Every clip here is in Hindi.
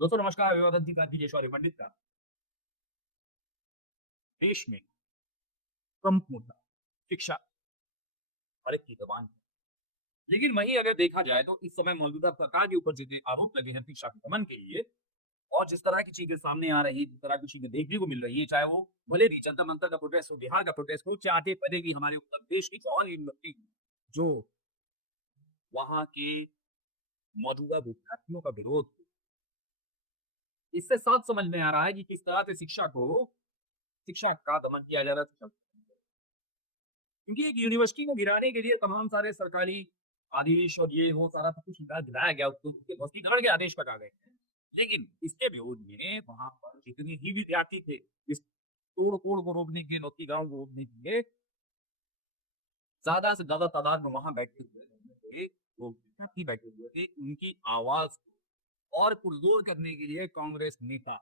दोस्तों नमस्कार, अभिवादन जी गांधी जयशौर्य पंडित का देश में प्रमुख मुद्दा शिक्षा भारत की जबान है। लेकिन वहीं अगर देखा जाए तो इस समय मौजूदा सरकार के ऊपर जितने आरोप लगे हैं शिक्षा के दमन के लिए और जिस तरह की चीजें सामने आ रही है, जिस तरह की चीजें देखने को मिल रही है, चाहे वो भले भी जनता मंतर का प्रोटेस्ट हो, बिहार का प्रोटेस्ट हो, चाहते पड़े कि हमारे उत्तर प्रदेश की जवान यूनिवर्सिटी जो वहां के मौजूदा विद्यार्थियों का विरोध हो, इससे साफ समझ में आ रहा है कि किस तरह से शिक्षा का दमन किया जा रहा है। क्योंकि एक यूनिवर्सिटी को गिराने के लिए तमाम सारे सरकारी आदेश और ये वो सारा कुछ गिराया गया, उसको उसके ध्वस्तीकरण के आदेश तक आ गए। लेकिन इसके विरोध में वहां पर जितने ही विद्यार्थी थे इस तोड़-फोड़ को रोकने के लिए, नौकीगांव को रोकने के लिए ज्यादा से ज्यादा तादाद में वहां बैठे हुए थे, वो विद्यार्थी बैठे हुए थे, उनकी आवाज को और पुरजोर करने के लिए कांग्रेस नेता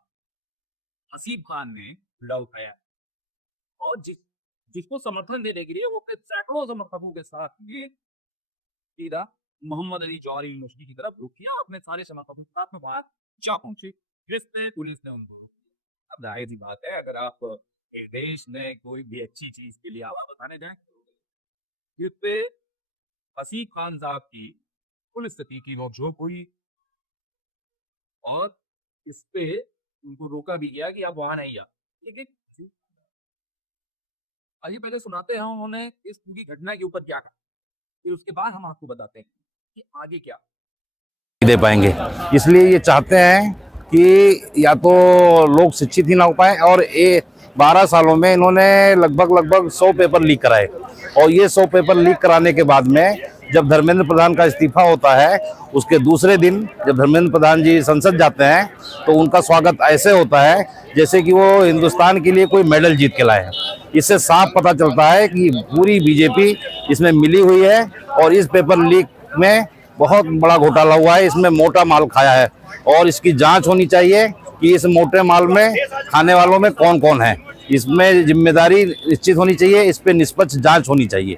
हसीब खान ने खुला उठाया और जिसको समर्थन देने के लिए वो अपने सैकड़ों समर्थकों के साथ ये सीधा मोहम्मद अली जौहरी यूनिवर्सिटी की तरफ रुक किया। अपने सारे समर्थकों के साथ में वहां जा पहुंचे, जिससे पुलिस ने उनको रोक दिया। अब जाहिर सी बात है, अगर आप एक देश में कोई भी अच्छी चीज के लिए आवाज उठाने जाए, जिसपे हसीब खान साहब की पुलिस स्थिति की नोकझोंक हुई और इस पे उनको रोका भी गया कि आप वहां नहीं जा। ठीक है, आइए पहले सुनाते हैं उन्होंने इस पूरी घटना के ऊपर क्या कहा, फिर उसके बाद हम आपको बताते हैं कि आगे क्या दे पाएंगे। इसलिए ये चाहते हैं कि या तो लोग शिक्षित ही ना हो पाए। और ये 12 सालों में इन्होंने लगभग 100 पेपर लीक कराए और ये 100 पेपर लीक कराने के बाद में जब धर्मेंद्र प्रधान का इस्तीफा होता है, उसके दूसरे दिन जब धर्मेंद्र प्रधान जी संसद जाते हैं तो उनका स्वागत ऐसे होता है जैसे कि वो हिंदुस्तान के लिए कोई मेडल जीत के लाए हैं। इससे साफ पता चलता है कि पूरी बीजेपी इसमें मिली हुई है और इस पेपर लीक में बहुत बड़ा घोटाला हुआ है, इसमें मोटा माल खाया है और इसकी जांच होनी चाहिए कि इस मोटे माल में खाने वालों में कौन कौन है। इसमें जिम्मेदारी निश्चित होनी चाहिए, इस पे निष्पक्ष जांच होनी चाहिए।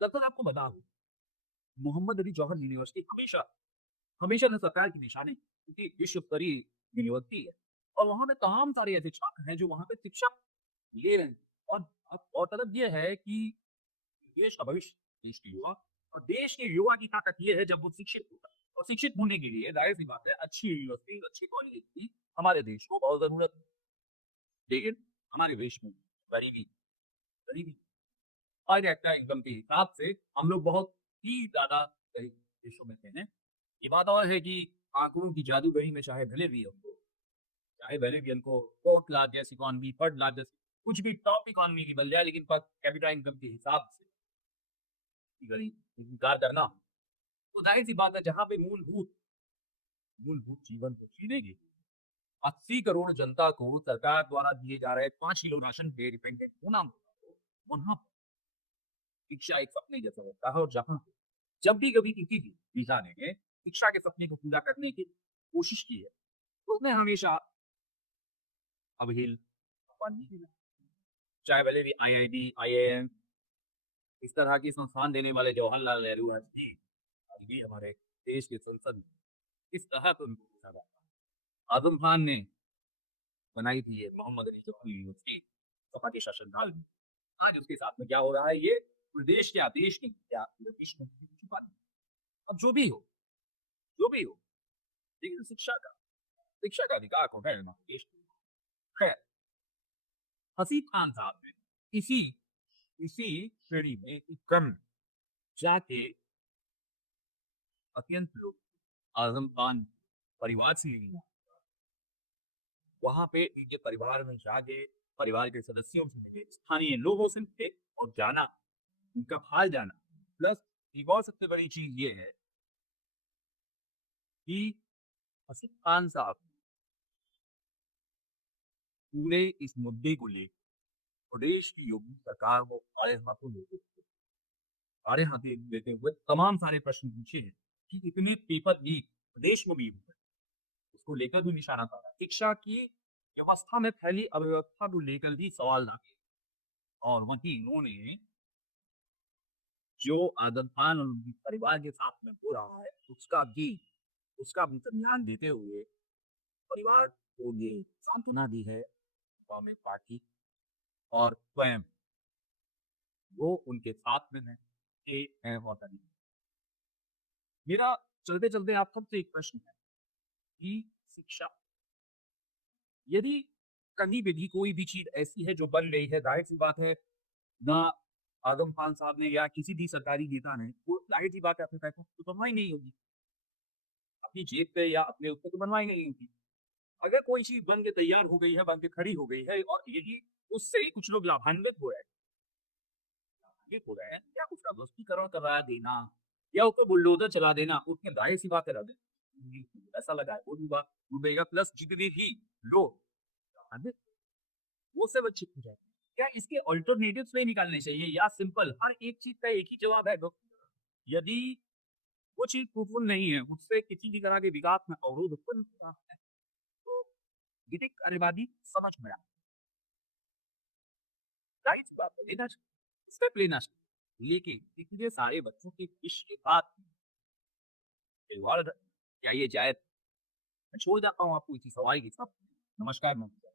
दरअसल आपको बता दूं, मोहम्मद अली जौहर यूनिवर्सिटी हमेशा हमेशा ने सरकार की निशानी, क्योंकि विश्व स्तरीय यूनिवर्सिटी है और वहां पे तमाम सारे ऐसे छात्र हैं जो वहां पे शिक्षा ले रहे हैं। और और तरफ ये है कि देश का भविष्य, देश के युवा, और देश के युवा की ताकत ये है जब वो शिक्षित होता है। और शिक्षित होने के लिए जाहिर सी बात है अच्छी यूनिवर्सिटी, अच्छी कॉलेज की हमारे देश को बहुत जरूरत है। लेकिन हमारे देश में गरीबी गरीबी और एक्टा इनकम के हिसाब से हम लोग बहुत ही ज्यादा गरीब देशों में से हैं। ये बात और है कि आंकड़ों की जादूगरी में चाहे भले भी हमको, चाहे भले भी हमको fourth largest economy, third largest, कुछ भी टॉप इकोनॉमी की बन जाए, लेकिन पर कैपिटा इनकम के हिसाब से गरीब इनकार करना, तो जाहिर सी बात है जहां पे मूलभूत मूलभूत जीवन को छीनेगी, 80 करोड़ जनता को सरकार द्वारा दिए जा रहे 5 किलो राशन पे डिपेंडेंट होना, वहां शिक्षा एक सपने जैसा होता है। और जहां जब भी कभी किसी भी विजा ने शिक्षा के सपने को पूरा करने की कोशिश की है, तो उसने हमेशा अवहेल, चाहे भले भी आईआईटी, आईआईएम, इस तरह की संस्थान देने वाले जवाहरलाल नेहरू हैं जी, ये हमारे देश के संसद में किस तरह से उनको पूछा जाता। आजम खान ने बनाई थी ये मोहम्मद अली जौहरी यूनिवर्सिटी सपा के शासनकाल में। आज उसके साथ में क्या हो रहा है, ये प्रदेश क्या, देश की क्या, ये विश्व में छुपा दी। अब जो भी हो, जो भी हो, लेकिन शिक्षा का अधिकार को है हमारे देश में। खैर, हसीब खान साहब ने इसी इसी श्रेणी में एक क्रम जाके अत्यंत लोग आजम खान परिवार से नहीं, वहां पे इनके परिवार में जाके परिवार के सदस्यों से मिले, स्थानीय लोगों से मिले और जाना, उनका हाल जाना। प्लस एक और सबसे बड़ी चीज ये है कि हसीब खान साहब पूरे इस मुद्दे को लेकर प्रदेश की योगी सरकार को आड़े हाथों लेते हुए तमाम सारे प्रश्न पूछे हैं कि इतने पेपर लीक प्रदेश में भी हुए, उसको लेकर भी निशाना साधा। शिक्षा की व्यवस्था में फैली अव्यवस्था को लेकर भी सवाल रखे और वहीं इन्होंने जो आदम खान और उनके परिवार के साथ में हो रहा है उसका भी ध्यान देते हुए परिवार को ये सांत्वना दी है कौमी पार्टी और स्वयं वो उनके साथ में है ये है होता नहीं। मेरा चलते चलते आप सबसे एक प्रश्न है कि शिक्षा यदि कहीं पे भी कोई भी चीज ऐसी है जो बन रही है जाहिर सी बात है ना आजम खान साहब ने या किसी भी सरकारी नेता ने वो जाहिर सी बात है अपने पैसों से तो बनवाई नहीं होगी अपनी जेब पे या अपने ऊपर तो बनवाई नहीं होगी। अगर कोई चीज बन के तैयार हो गई है बन के खड़ी हो गई है और यदि उससे ही कुछ लोग लाभान्वित हो रहे हैं ये हो रहे हैं या उसका वस्तुकरण करा देना या उसको बुलडोजर चला देना उसमें जाहिर सी बात है ऐसा लगा है वो डूबेगा प्लस जितने भी लोग लाभान्वित वो सब अच्छी हो जाए क्या इसके ऑल्टरनेटिव्स नहीं निकालने चाहिए या सिंपल हर एक चीज का एक ही जवाब है यदि वो चीज फ्रूटफुल नहीं है उससे किसी भी तरह के विकास में अवरोध उत्पन्न होता है तो विधिक कार्यवादी समझ में आए राइट बात है लेना चाहिए स्टेप लेना चाहिए लेकिन इतने सारे बच्चों के विश के बाद क्या ये जायज मैं छोड़ जाता हूँ आपको इसी सवाल के साथ नमस्कार।